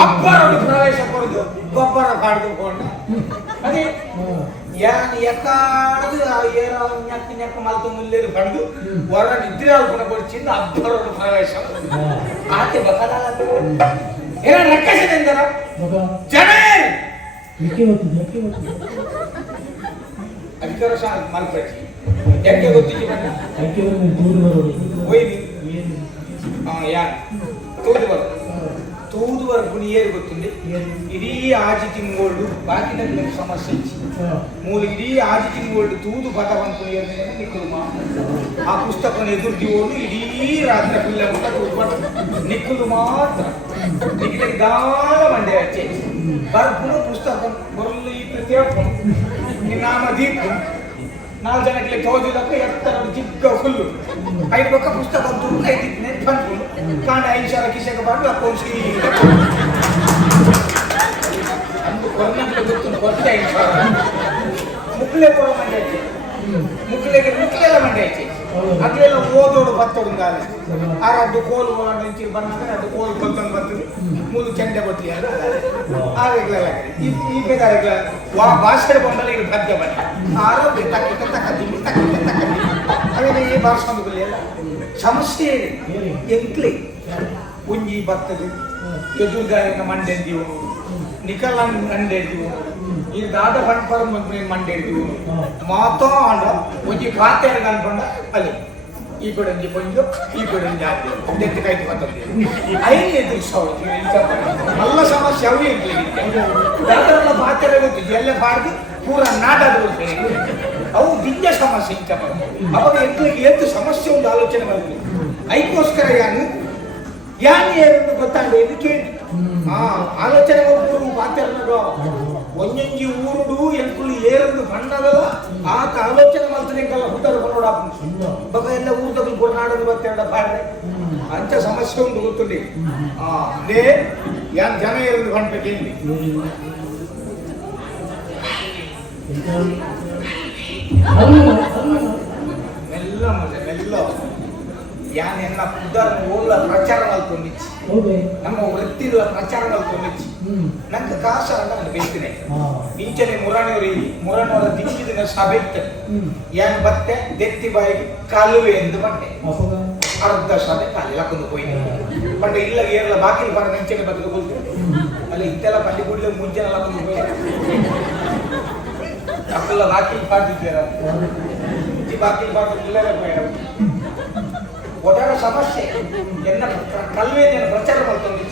ಅಬ್ಬರನ್ನು ಪ್ರವೇಶ ಕೊಡುದು ಗೊಬ್ಬರ ಕಾಡ್ದುಕೊಂಡು ಅದೇ ಯಾನ್ ಎಕ್ಕಾಡದು ಏನೋ ನೆಕ್ಕ ನೆಕ್ಕ ಮಲ್ತು ಮುಲ್ಲೇರು ಪಡೆದು ಹೊರ ನಿದ್ರೆ ಕೂಡ ಕೊಡ್ಚಿಂದ ಅಬ್ಬರನ್ನು ಪ್ರವೇಶ ಆಕೆ ಬಕಲಾಲ ಏನ ರಕ್ಕಸೆಂದರ ಜನ ಅಧಿಕಾರ ಸಹ ಮಲ್ಪಟ್ಟಿ ಯಾಕೆ ಗೊತ್ತಿಲ್ಲ ಯಾರು ತೂದು ಬರು ತೂದು ವరకు ಏರು ಗೊತ್ತಿಂది ಇಡೀ ಆಜಿ ತಿಂಗೋಳು ಬಾಕಿನ ಸಮಸ್ಯೆ ಮೂಲ ಇಡೀ ಆಜಿ ತಿಂಗೋಳು ತೂದು ಪದ ಬಂದ್ಕೊಂಡು ಏರ್ದೇನೆ ನಿಕ್ಕುಲು ಆ ಪುಸ್ತಕವನ್ನು ಎದುರ್ದಿವೋಳು ಇಡೀ ರಾತ್ರಿ ಪಿಲ್ಲ ಮುಟ್ಟ ನಿಕ್ಕುಲು ಮಾತ್ರ ನಿಕ್ಕಲಿಗೆ ದಾಳ ಮಂಡೆ ಹಚ್ಚೆ ಬರ್ಪುನು ಪುಸ್ತಕ ಬರಲು ಈ ಪ್ರತಿಯೊಬ್ಬ ನಾಮ ದೀಪ 4 ಜನಕ್ಕೆ ತೋದಿಲಕ್ಕೆ ಎತ್ತರ ಜಿಗ್ಗ ಹುಲ್ಲು 5 ಪಕ್ಕ ಪುಸ್ತಕ ತುಂಬ ಐತಿದ್ನೆ ಬಂದು ಕಾಂಡ 5 ಶಾಲ ಕಿಸೆಗೆ ಬಂದು ಅಪ್ಪೌಸಿ ಅಂದು ಕೊರ್ನಕ್ಕೆ ಗೊತ್ತು ಕೊಟ್ಟೆ 5 ಶಾಲ ಮುಕ್ಲೆ ಕೊರ ಮಂಡೆ ಐತಿ ಮುಕ್ಲೆಗೆ ಮುಕ್ಲೆಲ್ಲ ಮಂಡೆ ಐತಿ ಅದೆಲ್ಲ ಓದೋಡು ಬತ್ತೋಡು ಗಾಲ ಆರದ್ದು ಕೋಲು ಬಂಚಿ ಬಂದ್ರೆ ಅದು ಕೋಲು ಕೊಲ್ಕೊಂಡು ಬರ್ತದೆ ಮೂಲು ಚೆಂಡೆ ಬತ್ತಲಿ ಅದು ಆಗೆಲ್ಲ ಈ ಬೇಕಾದ ವಾ ಭಾಷೆ ಬಂದಲ್ಲಿ ಇದು ಗದ್ಯ ಬನ್ನಿ ಆರೋಗ್ಯ ತಕ್ಕ ತಕ್ಕದಿ ಅದೇ ಈ ಭಾಷೆ ಸಮಸ್ಯೆ ಎಂಕ್ಲೆ ಉಂಜಿ ಬರ್ತದೆ ಎದುರುಗಾರಿನ ಮಂಡೆ ಅಂತೀವು ನಿಕಲ್ ಅಂಡಿವು ಈಗ ದಾದ ಪಂಪರ ಮಂಡೆ ಇಡ್ತೀವಿ ಮಾತೋ ಆಂಡ ಒಂಜಿ ಖಾತೆ ಅನ್ಕೊಂಡ ಅಲ್ಲಿ ಈ ಕಡೆ ಒಂಜಿ ಕೊಂಜು ಈ ಕಡೆ ಒಂಜಿ ಆದಿ ದೆತ್ತು ಕೈತು ಬರ್ತದೆ ಐದು ಎದುರಿಸೋದು ಎಲ್ಲ ಸಮಸ್ಯೆ ಅವು ಇರ್ಲಿಕ್ಕೆ ದಾದರೆಲ್ಲ ಪಾತ್ರೆ ಗೊತ್ತಿದ್ದು ಎಲ್ಲ ಪಾಡ್ದು ಪೂರ ನಾಟದ ಅವು ದಿವ್ಯ ಸಮಸ್ಯೆ ಇಂಥ ಅವಾಗ ಎಂಟ್ಲಿಗೆ ಎದ್ದು ಸಮಸ್ಯೆ ಒಂದು ಆಲೋಚನೆ ಬರ್ತದೆ ಅದಕ್ಕೋಸ್ಕರ ಯಾನು ಏನು ಗೊತ್ತಾಗ ಎಂದು ಕೇಳಿ ಆಲೋಚನೆ ಒಬ್ಬರು ಪಾತ್ರೆ ಒಂಜೊಂಜಿ ಊರುಡು ಎಂಕುಲು ಏರುದು ಬಣ್ಣದಲ್ಲ ಆತ ಆಲೋಚನೆ ಮಾಡ್ತಾನೆಲ್ಲ ಹುಟ್ಟರು ನೋಡ ಬಗ ಎಲ್ಲ ಊರ್ದಲ್ಲಿ ಕೊಡನಾಡೋದು ಬರ್ತೇಡ ಬಾಡ್ರೆ ಅಂಚ ಸಮಸ್ಯೆ ಉಂಟು ಗೊತ್ತುಂಡಿ ಅದೇ ಯಾನ್ ಜನ ಏರುದು ಕಾಣ್ಬೇಕೇನ್ರಿ ಮೆಲ್ಲ ಮೆಲ್ಲ ಯಾನ್ ಎನ್ನ ಉದಾರ ಓಲ್ಲ ಪ್ರಚಾರ ಮಲ್ಕೊಂಡಿಚ್ಚಿ ನಮ್ಮ ವೃತ್ತಿಲ ಪ್ರಚಾರ ಮಲ್ಕೊಂಡಿಚ್ಚಿ ನಂಗೆ ಕಾಸ ನಾನು ಬೇಯ್ತೇನೆ ಇಂಚನೆ ಮುರಾಣಿಯವರ ದಿಕ್ಕಿದಿನ ಸಭೆ ಇತ್ತು ಯಾನ್ ಬತ್ತೆ ದೆತ್ತಿ ಬಾಯಿಗೆ ಕಾಲುವೆ ಎಂದು ಬಂಡೆ ಅರ್ಧ ಸಭೆ ಕಾಲಿ ಹಾಕೊಂಡು ಹೋಯ್ತು ಬಟ್ ಇಲ್ಲ ಏರ್ಲ ಬಾಕಿಲು ಬರ ಇಂಚನೆ ಬದಲು ಕೊಲ್ತೇನೆ ಅಲ್ಲಿ ಇತ್ತೆಲ್ಲ ಪಂಡಿ ಕೂಡಲೇ ಮುಂಚೆನೆಲ್ಲ ಹಾಕೊಂಡು ಹೋಗಿ ಅಪ್ಪೆಲ್ಲ ಬಾಕಿಲು ಪಾಡ್ತಿದ್ದೀರ ಈ ಬಾಕಿಲು ಪಾಡ್ದು ಇಲ್ಲವೇ ಬೇಡ ಒಟ್ಟಾರೆ ಸಮಸ್ಯೆ ಎನ್ನ ಕಲ್ವೇನ ಪ್ರಚಾರ ಮಾಡ್ತೊಂದು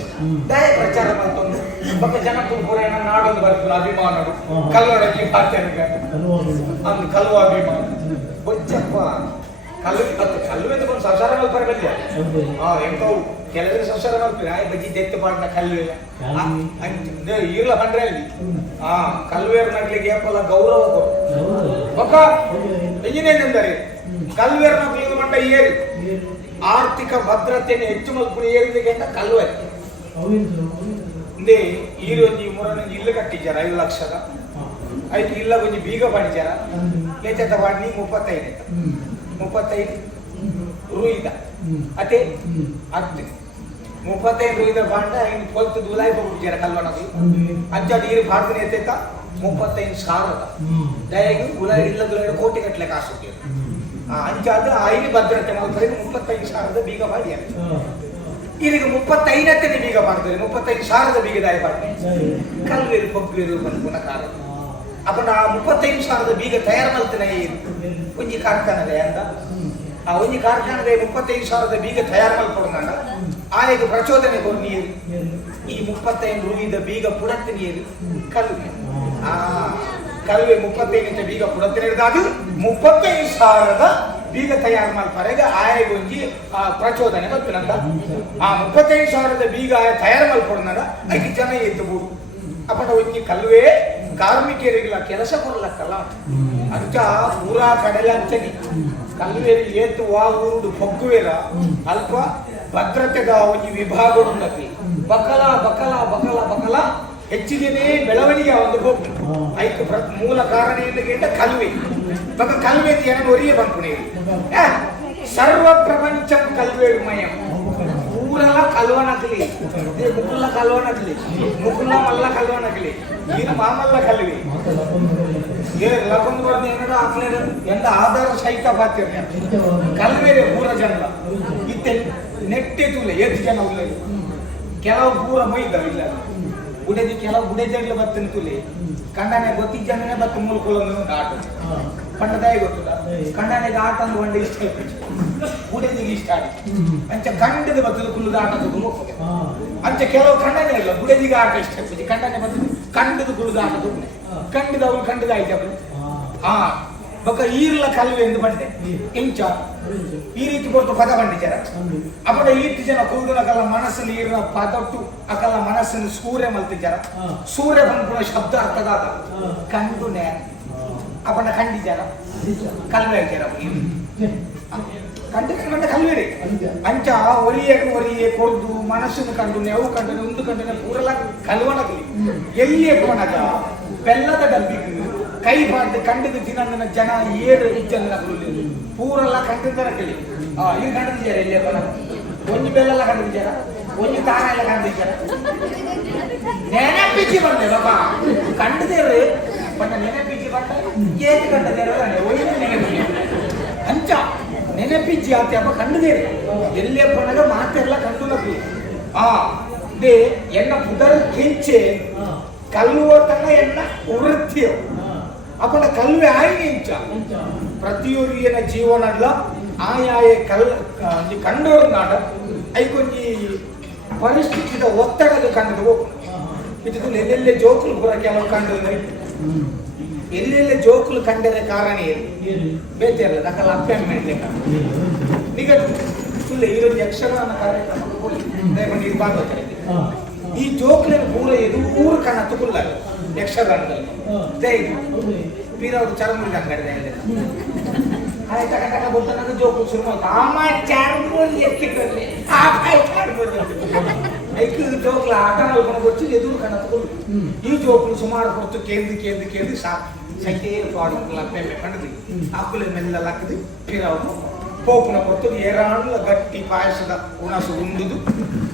ದಯ ಪ್ರಚಾರ ಮಾಡ್ತೊಂದು ಬಕ್ಕ ಜನಕ್ಕೂ ಪೂರ ಏನ ನಾಡೊಂದು ಬರ್ತದೆ ಅಭಿಮಾನರು ಕಲ್ವಡಕ್ಕೆ ಪಾತ್ಯರಿಗೆ ಅಂದು ಕಲ್ವ ಅಭಿಮಾನ ಬೊಚ್ಚಪ್ಪ ಕಲ್ವೆ ತಗೊಂಡು ಸಂಸಾರ ಮಲ್ಪರಗಲ್ಯ ಎಂಕವು ಕೆಲವೇ ಸಂಸಾರ ಮಲ್ಪಿ ಆಯ್ ಬಜ್ಜಿ ದೆತ್ತು ಪಾಡ್ನ ಕಲ್ವೆ ಈರ್ಲ ಬಂದ್ರೆ ಅಲ್ಲಿ ಕಲ್ವೇರ್ ನಗ್ಲಿಗೆ ಏಪಲ್ಲ ಗೌರವ ಕೊಡು ಬಕ್ಕ ಎಂಜಿನೇನೆಂದರೆ ಕಲ್ವೇರ್ ನಗ್ಲಿಗೆ ಮಂಡ ಏರಿ ಆರ್ಥಿಕ ಭದ್ರತೆಯನ್ನು ಹೆಚ್ಚು ಮಲ್ಪುಣ ಏರಿದಕ್ಕೆ ಅಂತ ಕಲ್ವೆ ಇಂದೇ ಈರೊಂಜಿ ಮುರೊಂಜಿ ಇಲ್ಲು ಕಟ್ಟಿದ್ದಾರ 5 ಲಕ್ಷದ ಆಯ್ತು ಇಲ್ಲ ಒಂಜಿ ಬೀಗ ಪಡಿಚಾರ ಲೆಚ್ಚದ ಬಾಡಿ 35 ರೂಯಿದ ಅದೇ 35 ರೂಯಿದ ಬಾಂಡ ಇನ್ನು ಕೊಲ್ತು ದುಲಾಯಿ ಹೋಗ್ಬಿಡ್ತಾರ ಕಲ್ವಣದು ಅಜ್ಜ ನೀರು ಬಾಡ್ತೀನಿ ಎತ್ತೈತ 35,000 ದಯಗೆ ಗುಲಾಯಿ ಇಲ್ಲ ದುಲಾಯಿ ಕೋಟಿ ಗಟ್ಟಲೆ ಕಾಸು ಅಂಚಾದ ಐದು ಭದ್ರತೆ ಮಾಡ್ತಾರೆ 35,000 ಬೀಗ ಮಾಡಿ ಈಗ 35 ಬೀಗ ಮಾಡ್ತಾರೆ 35,000 ಬೀಗ ದಾಯ ಮಾಡ್ತಾರೆ ಕಲ್ವೇರು ಕೊಬ್ಬೇರು ಬಂದು ಕಾಲ ಅಪ್ಪನ 35,000 ಬೀಗ ತಯಾರು ಮಾಡ್ತಾನೆ ಒಂಜಿ ಕಾರ್ಖಾನೆ ಅಂತ ಆ ಒಂಜಿ ಕಾರ್ಖಾನೆ 35,000 ಬೀಗ ತಯಾರು ಮಾಡ್ಕೊಡೋಣ ಆಯ್ತು ಪ್ರಚೋದನೆ ಕೊಡು ನೀರು ಈ 35 ರೂಪಾಯಿದ ಬೀಗ ಪುಡತ್ತೆ ನೀರು ಕಲ್ವೆ ಕಲ್ವೆ 35 ಬೀಗ ಪುಡತ್ತೆ ಹಿಡಿದಾಗ 35,000 ಬೀಗ ತಯಾರು ಮಾಡ್ಪಾರೆಗ ಆಯಗೊಂಜಿ ಪ್ರಚೋದನೆ ಬರ್ತೀನಂತ ಆ 35,000 ಬೀಗ ತಯಾರು ಮಾಡ್ಕೊಡೋಣ ಅದಕ್ಕೆ ಜನ ಎದ್ದು ಬಿಡು ಅಪ್ಪನ ಒಂಜಿ ಕಲ್ವೆ ಕಾರ್ಮಿಕರಿಗಿಲ್ಲ ಕೆಲಸ ಕೊಡ್ಲಕ್ಕಲ್ಲ ಅಂಚ ಪೂರಾ ಕಡಲೆ ಅಂಚನಿ ಕಲ್ವೇರಿ ಏತು ವಾ ಊರುಡು ಪೊಗ್ಗುವೇರ ಅಲ್ಪ ಭದ್ರತೆಗ ಒಂಜಿ ವಿಭಾಗ ಉಂಡತಿ ಬಕಲ ಬಕಲ ಬಕಲ ಬಕಲ ಹೆಚ್ಚಿಗೆನೇ ಬೆಳವಣಿಗೆ ಒಂದು ಹೋಗ್ತು ಐದು ಮೂಲ ಕಾರಣ ಏನು ಕಲ್ವೆ ಬಕ ಕಲ್ವೆ ಜನ ಒರಿಯ ಬಂಪುಣಿ ಸರ್ವ ಪ್ರಪಂಚಂ ಕಲ್ವೇಮಯಂ ಊರೆಲ್ಲ ಕಲ್ವನಕಲಿ ಮುಕುಲ್ಲ ಕಲ್ವನಕಲಿ ಮುಕುಲ್ಲ ಮಲ್ಲ ಕಲ್ವನಕಲಿ ఈయన మామల్ల కలివి ఏ లకందు ఏనాడు ఆకలేదు ఎంత ఆధార సహిత బాధ్యత కలివేరే ಊರ ಜನ ಇತ್ತೆ ನೆಟ್ಟೆ ತುಲೆ ಎಷ್ಟು ಜನ ಉಳ್ಳದು ಕೆಲವು ಪೂರ ಬೈದ ಇಲ್ಲ ಗುಡೆದಿ ಕೆಲವು ಗುಡೆ ಜಗಳ ಬತ್ತನ ತುಲೆ ಕಂಡನೆ ಗೊತ್ತಿ ಜನನೇ ಬತ್ತ ಮೂಲಕೊಳ್ಳೋದು ಆಟ ಪಂಡದಾಯ ಗೊತ್ತದ ಕಂಡನೆಗೆ ಆಟ ಅಂದ್ರೆ ಒಂದೇ ಇಷ್ಟ ಗುಡೆದಿಗೆ ಇಷ್ಟ ಅಂಚ ಕಂಡದ ಬತ್ತದ ಕುಲ್ಲದ ಆಟ ಮುಖ್ಯ ಅಂಚ ಕೆಲವು ಕಂಡನೆ ಇಲ್ಲ ಗುಡೆದಿಗೆ ಆಟ ಇಷ್ಟ ಕಂಡನೆ ಬತ್ತದ ಕಂಡದ ಕುಲ್ಲದ ಆಟ ಕಂಡದ ಅವ್ರು ಕಂಡದ ಆಯ್ತು ಹಾ ಬೊಕ್ಕ ಈರ್ಲ ಕಲ್ವೆ ಎಂದು ಬಂದೆ ಇಂಚ ಈ ರೀತಿ ಕೊಟ್ಟು ಪದ ಬಂಡಿಚಾರ ಅಪಡ ಈರ್ತಿ ಜನ ಕೂದಲ ಕಲ್ಲ ಮನಸ್ಸಲ್ಲಿ ಈರ್ನ ಪದಟ್ಟು ಅಕಲ್ಲ ಮನಸ್ಸನ್ನು ಸೂರ್ಯ ಮಲ್ತಿಚಾರ ಸೂರ್ಯ ಬಂದ್ಬಿಡ ಶಬ್ದ ಅರ್ಥದಾದ ಕಂಡು ನೇ ಅಪಡ ಖಂಡಿಚಾರ ಕಲ್ವೆ ಆಯ್ತಾರ ಕಂಡ ಕಲ್ವೇರಿ ಅಂಚ ಒರಿಯೇ ಕೊರ್ದು ಮನಸ್ಸನ್ನು ಕಂಡು ನೆವು ಕಂಡು ಒಂದು ಕಂಡು ಪೂರಲ ಕಲ್ವನಗಲಿ ಎಲ್ಲಿಯೇ ಕೊನಗ ಬೆಲ್ಲದ ಡಬ್ಬಿಗೆ ಕೈ ಬಾರ್ದು ಕಂಡಿದ್ದು ತಿನ್ನ ಜನ 7 ಜನ ಪೂರೆಲ್ಲ ಕಂಡಿದ್ದಾರ ಕೇಳಿ ಇಲ್ಲಿ ಕಂಡಿದ್ದಾರ ಎಲ್ಲೇ ಬರ ಒಂಜಿ ಬೆಲ್ಲೆಲ್ಲ ಕಂಡಿದ್ದಾರ ಒಂಜಿ ತಾನ ಎಲ್ಲ ಕಂಡಿದ್ದಾರ ನೆನಪಿಚ್ಚಿ ಬಂದೆ ಬಾಬಾ ಕಂಡಿದ್ದೇವೆ ಬಟ್ ನೆನಪಿಚ್ಚಿ ಬಂದ ಏತು ಕಂಡಿದ್ದೇವೆ ಒಯ್ದು ನೆನಪಿ ಅಂಚ ನೆನಪಿಚ್ಚಿ ಆತ ಹಬ್ಬ ಕಂಡಿದ್ದೇವೆ ಎಲ್ಲೇ ಬಣ್ಣಗ ಮಾತೆಲ್ಲ ಕಂಡು ನಪ್ಪಿ ಇದೇ ಎನ್ನ ಪುದರ್ ಕೆಂಚೆ ಕಲ್ಲುವತನ ಎನ್ನ ವೃತ್ತಿಯೋ ಅಪ್ಪನ ಕಲ್ವೆ ಆಯ್ನಿಂಚ ಪ್ರತಿಯೊರಿಯನ ಜೀವನಲ್ಲ ಆಯಾಯ ಕಂಡೋರು ನಾಡ ಐಕೊಂಜಿ ಪರಿಸ್ಥಿತಿದ ಒತ್ತಡದ ಕಂಡು ಹೋಗು ಇದು ಎಲ್ಲೆಲ್ಲೇ ಜೋಕುಲು ಪುರ ಕೆಲವು ಕಂಡು ಎಲ್ಲೆಲ್ಲೇ ಜೋಕುಲು ಕಂಡರೆ ಕಾರಣ ಏನು ಬೇತೆ ಅಲ್ಲ ದಕ್ಕಲ್ಲ ಅಪ್ಪ ಮಾಡಲಿಕ್ಕೆ ನಿಗದು ಇಲ್ಲ ಈರೊಂದು ಯಕ್ಷಗಾನ ಕಾರ್ಯಕ್ರಮ ದಯಮಾಡಿ ಭಾಗವಹಿಸ್ತಾರೆ ಈ ಜೋಕ್ಲೇನು ಪೂರ ಎದೂರು ಕಣ ತುಕುಲ್ಲ ಯಕ್ಷಗಾನದಲ್ಲಿ ಪೀರವರು ಚರ್ಮುಂಡ ಅಂಗಡಿ ಆಯ್ತಾ ಗೊತ್ತ ಜೋಕು ಶುರು ಚರ್ಮುಂಡಿ ಎತ್ತಿಕೊಳ್ಳಿ ಐದು ಜೋಕ್ಲ ಆಟ ಗೊತ್ತು ಎದುರು ಕಣ ತುಕುಲು ಈ ಜೋಕ್ಲು ಸುಮಾರು ಕೊಡ್ತು ಕೇಂದ್ರಿ ಸೈಟೇ ಪಾಡು ಪೆಮ್ಮೆ ಕಂಡದು ಅಕ್ಕುಲೆ ಮೆಲ್ಲ ಲಕ್ಕದು ಪೀರವರು ಪೋಪುನ ಕೊಟ್ಟು ಏರಾಣುಲ ಗಟ್ಟಿ ಪಾಯಸದ ಉಣಸು ಉಂಡುದು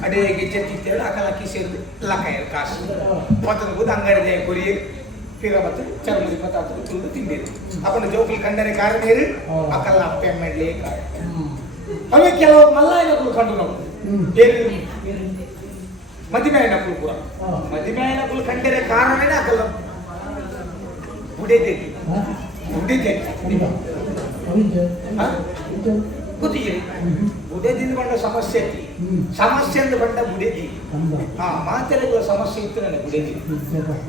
ಅಡೆಗೆ ಚೆತ್ತಿತ್ತೇಳಿ ಅಕಲ ಕಿಸೇರು ಲಕಾಯರು ಕಾಸು ಮತ್ತೊಂದು ಅಂಗಡಿದೆ ಕೊರಿ ಪಿರ ಮತ್ತು ಚರ್ಮದಿ ಪತ್ತಾತು ತುಳಿದು ತಿಂದಿರು ಅಪ್ಪನ ಜೋಕುಲು ಕಂಡರೆ ಕಾರಣ ಹೇಳಿ ಅಕಲ್ಲ ಅಪ್ಪೆ ಮಾಡಲೇ ಕಾರಣ ಅವೇ ಕೆಲವು ಮಲ್ಲಾಯನಕ್ಕಳು ಕಂಡು ನಾವು ಏನು ಮದಿಮೆಯನಕ್ಕಳು ಕೂಡ ಮದಿಮೆಯನಕ್ಕಳು ಕಂಡರೆ ಕಾರಣನೇ ಅಕಲ್ಲ ಬುಡೆದೇಗಿ ಗೊತ್ತಿಗೆ ಬುಡೆದಿಂದ ಬಂದ ಸಮಸ್ಯೆ ಐತಿ ಸಮಸ್ಯೆ ಅಂತ ಬಂದ ಬುಡೆದಿ ಮಾತೆಲ್ಲ ಸಮಸ್ಯೆ ಇತ್ತು ನನಗೆ ಬುಡೆದಿ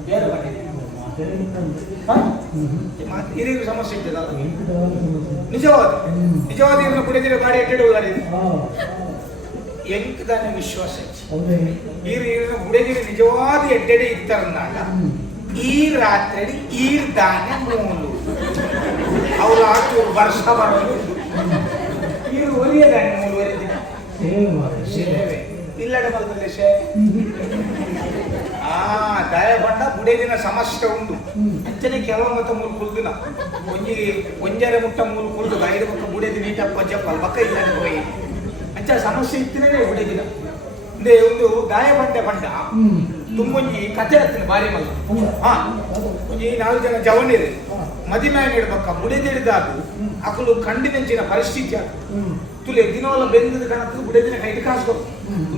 ಬೇರೆ ಬಂದಿದೆ ಹಿರಿಯರು ಸಮಸ್ಯೆ ಇದ್ದದಲ್ಲ ನಿಜವಾದ ಇವ್ರನ್ನ ಬುಡೆದಿನ ಗಾಡಿ ಎಟ್ಟಿಡುವುದಾರಿದೆ ಎಂಕದಾನೆ ವಿಶ್ವಾಸ ಹಿರಿಯರನ್ನ ಬುಡೆದಿನ ನಿಜವಾದ ಎಡ್ಡೆಡೆ ಇತ್ತಾರನ್ನಾಗ ಈ ರಾತ್ರಿ ಈ ಧಾನ್ಯ ಮೂಲು ಅವ್ರು ಆಚು ವರ್ಷ ಬರೋದು ಇದು ಒಲಿಯ ಧಾನ್ಯ ಮೂರುವರೆ ದಿನ ಸೇವೆ ಇಲ್ಲಡ ಬಲದಲ್ಲಿ ದಯ ಬಂಡ ಬುಡೆ ದಿನ ಸಮಸ್ಯೆ ಉಂಟು ಅಂಚನೆ ಕೆಲವು ಮತ್ತ ಮೂರು ಕುಲ್ದಿನ ಒಂಜರೆ ಮುಟ್ಟ ಮೂರು ಕುಲ್ದು ಐದು ಮಕ್ಕ ಬುಡೆ ದಿನ ಈಟಪ್ಪ ಜಪ್ಪಲ್ ಬಕ್ಕ ಇಲ್ಲದ ಹೋಗಿ ಅಂಚ ಸಮಸ್ಯೆ ಇತ್ತಿನೇ ಬುಡೆ ದಿನ ಅಂದ್ರೆ ಒಂದು ಗಾಯ ಬಂಡ ತುಂಬೊಂಜಿ ಕತೆ ಹತ್ತಿನ ಬಾರಿ ಮಲ್ಲ ಒಂಜಿ 4 ಜನ ಜವನಿರು ಮದಿಮೆ ನೀಡ್ಬೇಕ ಬುಡೆದಿಡಿದಾಗ ಅಕಲು ಕಂಡಿನೆಂಚಿನ ಪರಿಸ್ಥಿತಿ ತುಲೆ ದಿನವಲ್ಲ ಬೆಂದದ ಕಣಕ್ಕೆ ಬುಡೆದಿನ ಕೈಗೆ ಕಾಸು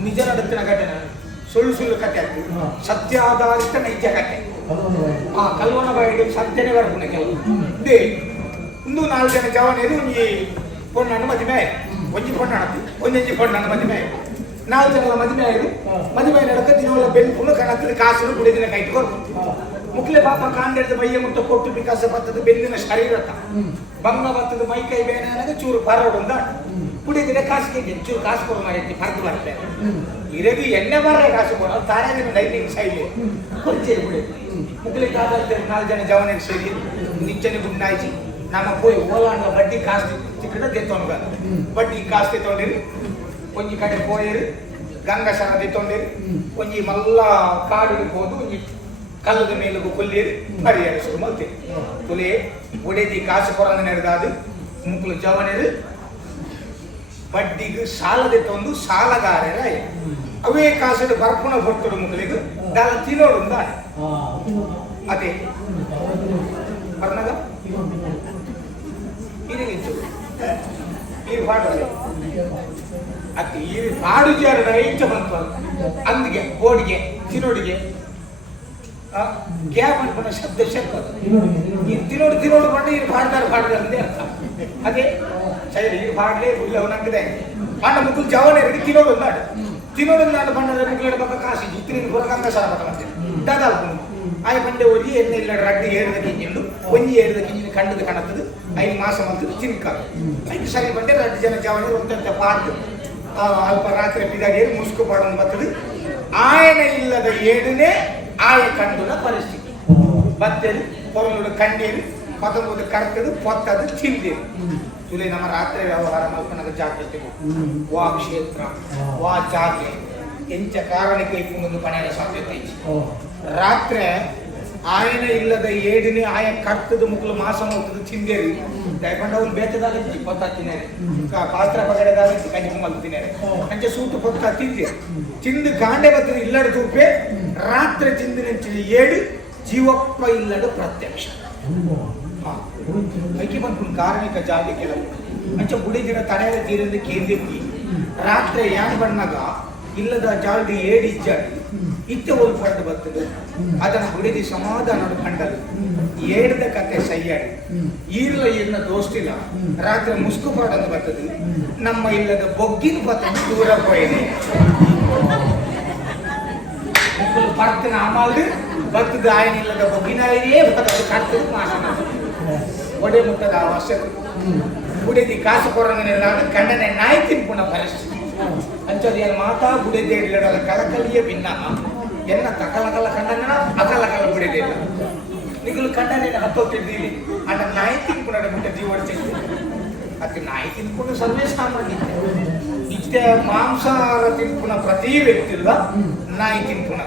ನಿಜ ನಡತ್ತಿನ ಘಟನೆ ಸುಳ್ಳು ಕತೆ ಆಗ್ತದೆ ಸತ್ಯ ಆಧಾರಿತ ನೈಜ ಕತೆ ಕಲ್ವನ ಬಾಯಿಗೆ ಸತ್ಯನೇ ಬರ್ಪುಣೆ ಕೆಲವು ಇದೇ ಒಂದು 4 ಜನ ಜವನಿರು ಒಂಜಿ ಪೊಣ್ಣನ್ನು ಮದಿಮೆ ಒಂಜಿ ಪೊಣ್ಣಾಣತಿ ಒಂಜಿ ಪೊಣ್ಣನ್ನು ಮದಿಮೆ 4 ಜನರ ಮದುವೆ ನಡಕ ದಿನವಲ್ಲ ಬೆಳ್ಕೊಂಡು ಕಣಕ್ಕೆ ಕಾಸು ಬುಡೆದಿನ ಕೈಗೆ ಕೊಡ್ತು ಮುಕ್ಲೆ ಪಾಪ ಕಾಂಡೆಡ್ದು ಮೈಯ ಮುಟ್ಟ ಕೊಟ್ಟು ವಿಕಾಸ ಬತ್ತದ ಬೆಂದಿನ ಶರೀರತ ಬಂಗ ಬತ್ತದ ಮೈ ಕೈ ಬೇನೆ ಅನ್ನೋದು ಚೂರು ಪರೋಡೊಂದ ಬುಡೆದಿನ ಕಾಸಿಗೆ ಚೂರು ಕಾಸು ಕೊಡು ಮಾಡಿ ಪರ್ದು ಬರ್ತೇವೆ ಇರದು ಎಣ್ಣೆ ಬರ ಕಾಸು ಕೊಡ ತಾನೇ ಡೈನಿಂಗ್ ಶೈಲಿ ಕೊಡ್ತೇವೆ ಬುಡೆ ಮುಕ್ಲಿ ಕಾದಂತೆ 4 ಜನ ಜವನಿಗೆ ಸೇರಿ ನಿಚ್ಚನೆ ಗುಂಡಾಯಿಸಿ ನಮ್ಮ ಪೋಯಿ ಓಲಾಂಡ ಬಡ್ಡಿ ಕಾಸ್ತಿ ಚಿಕ್ಕದ ತೆತ್ತೊಂಡ್ಗ ಬಡ್ಡಿ ಕಾಸ್ತಿ ತೊಗೊಂಡಿರಿ ಒಂಜಿ ಕಡೆ ಪೋಯಿರಿ ಗಂಗಸನ ತೆತ್ತೊಂಡಿರಿ ಒಂಜಿ ಮಲ್ಲ ಕಾಡಿಗೆ ಹೋದು ಒಂಜಿ ಕಲ್ಲದ ಮೇಲಗೂ ಕೊಲ್ಲಿರಿ ಪರಿಹಾರ ಶುರು ಮಾಡ್ತೀರಿ ತುಲೆ ಒಡೆದಿ ಕಾಸು ಕೊರಂಗ ನೆರೆದಾದು ಮುಕ್ಲು ಜವನಿರು ಬಡ್ಡಿಗೆ ಸಾಲದೆ ತಂದು ಸಾಲಗಾರರ ಅವೇ ಕಾಸು ಬರ್ಪುಣ ಕೊಟ್ಟರು ಮುಕ್ಲಿಗೆ ದಾಲ ತಿನ್ನೋಡು ಅದೇ ಬರ್ನಗ ಇರಿಗಿತ್ತು ಈ ಪಾಡು ಅತ್ತೆ ಈ ಪಾಡು ಜಾರ ಇಂಚ ಬಂತು ಅಂದಿಗೆ ಬೋಡಿಗೆ ತಿನ್ನೋಡಿಗೆ ಗ್ಯಾಪ್ ಅನ್ಕೊಂಡ ಶಬ್ದ ಈ ತಿನ್ನೋಡು ಬಂದು ಇದು ಪಾಡ್ದಾರ ಅಂದೇ ಅರ್ಥ ಅದೇ ಸರಿ ಈ ಪಾಡ್ಲೇ ಉಳ್ಳವನಾಗಿದೆ ಪಾಂಡ ಮುಕ್ಕಲು ಜವನರಿಗೆ ತಿನ್ನೋಡು ನಾಡು ಬಣ್ಣದ ಮುಕ್ಕಳ ಪಕ್ಕ ಕಾಸಿ ಇತ್ತಿನ ಹೊರಗಂಗ ಸರ ಪಕ್ಕ ಮಾಡ್ತೇನೆ ದಾದಾಲ್ಕೊಂಡು ಆಯ ಬಂಡೆ ಓದಿ ಎಣ್ಣೆ ಇಲ್ಲ ರಡ್ಡಿ ಏರಿದ ಕಿಂಜಿಂಡು ಒಂಜಿ ಏರಿದ ಕಿಂಜಿನ ಕಂಡದು ಕಾಣುತ್ತದೆ 5 ಮಾಸ ಮಂತದ್ದು ತಿನ್ಕಾಲು 5 ಸರಿ ಬಂಡೆ 2 ಜನ ಜವನಿ ಒಂದಂತೆ ಪಾಡ್ದು ಅಲ್ಪ ರಾತ್ರಿ ಪಿದಾಡಿಯರು ಮುಸ್ಕು ಪಾಡೊಂದು ಬರ್ತದೆ ಆಯನ ಇಲ್ಲದ ಏಡನೇ ಆಯ ಕಂಡುನ ಪರಿಸ್ಥಿತಿ ಬತ್ತೇರಿ ಪೊರಲುಡು ಕಣ್ಣೀರು ಪದಮುದು ಕರ್ತದು ಪೊತ್ತದು ತಿಂದಿರು ತುಲೆ ನಮ್ಮ ರಾತ್ರಿ ವ್ಯವಹಾರ ಮಲ್ಪನದ ಜಾಗ್ರತೆ ವಾ ಕ್ಷೇತ್ರ ವಾ ಜಾಗೆ ಎಂಚ ಕಾರಣಕ್ಕೆ ಒಂದು ಪಣೆಯ ಸಾಧ್ಯತೆ ರಾತ್ರಿ ಆಯನ ಇಲ್ಲದ ಏಡಿನೇ ಆಯ ಕರ್ತದ ಮುಕ್ಕಲು ಮಾಸ ಮಲ್ತದು ತಿಂದೇರಿ ದಯಪಂಡ ಅವ್ರು ಬೇತದಾಗ ಪೊತ್ತ ತಿನ್ನೇರಿ ಪಾತ್ರ ಪಗಡೆದಾಗ ಕಣ್ಣಿ ಮಲ್ತು ತಿನ್ನೇರಿ ಅಂಚೆ ಸೂಟು ಪೊತ್ತ ತಿಂದೇರಿ ತಿಂದು ಗಾಂಡೆ ಬರ್ತದೆ ಇಲ್ಲಡ ತೂಪೆ ರಾತ್ರಿ ತಿಂದಿನ ಏಡು ಜೀವಪ್ಪ ಇಲ್ಲಡ ಪ್ರತ್ಯಕ್ಷ ಐಕಿ ಬಂದ್ಕೊಂಡು ಕಾರ್ಮಿಕ ಜಾಗ ಕೆಲವು ಅಂಚೆ ಬುಡಿ ದಿನ ತಡೆಯದ ತೀರಿಂದ ಕೇಂದ್ರಕ್ಕೆ ರಾತ್ರಿ ಯಾನ್ ಬಣ್ಣಗ ಇಲ್ಲದ ಜಾಲ್ಡಿ ಏಡಿ ಜಾಡಿ ಇತ್ತೆ ಒಂದು ಪಡೆದು ಬರ್ತದೆ ಅದನ್ನು ಹುಡಿದಿ ಸಮಾಧಾನ ಕಂಡಲು ಏಡದ ಕತೆ ಸೈಯಾಡಿ ಈರ್ಲ ಇನ್ನ ದೋಸ್ತಿಲ್ಲ ರಾತ್ರಿ ಮುಸ್ಕು ಪಾಡನ್ನು ಬರ್ತದೆ ನಮ್ಮ ಇಲ್ಲದ ಬೊಗ್ಗಿನ ಬತ್ತ ದೂರ ಪೋಯಿದೆ ಮುಕ್ಕಲು ಪರ್ತನ ಅಮಾಲ್ದು ಬರ್ತದ ಆಯನಿಲ್ಲದ ಬೊಗ್ಗಿನಾಯೇ ಬರ್ತದೆ ಕರ್ತದೆ ಮಾಸ ಒಡೆ ಮುಟ್ಟದ ಅವಶ್ಯಕ ಬುಡಿದಿ ಕಾಸು ಕೊರಂಗನೆಲ್ಲ ಕಂಡನೆ ನಾಯಿ ತಿನ್ಪುಣ ಪರಿಸ್ಥಿತಿ ಅಂಚದು ಏನು ಮಾತಾ ಬುಡಿದೆ ಇಲ್ಲಡಲ್ಲ ಕಲಕಲಿಯೇ ಭಿನ್ನ ಎನ್ನ ತಕಲಕಲ ಕಂಡನ ಅಕಲಕಲ ಬುಡಿದೆ ಇಲ್ಲ ನಿಗಲು ಕಂಡನೆ ಹತ್ತೋತಿದ್ದೀಲಿ ಅಣ್ಣ ನಾಯಿ ತಿನ್ಪುಣ ಮುಟ್ಟ ಜೀವಡ್ತಿತ್ತು ಅದಕ್ಕೆ ನಾಯಿ ತಿನ್ಕೊಂಡು ಸರ್ವೇ ಸಾಮಾನ್ಯ ಇಷ್ಟೇ ಮಾಂಸಾಹಾರ ತಿನ್ಪುಣ ಪ್ರತಿ ವ್ಯಕ್ತಿ ಇಲ್ಲ ನಾಯಿ ತಿನ್ಪುಣ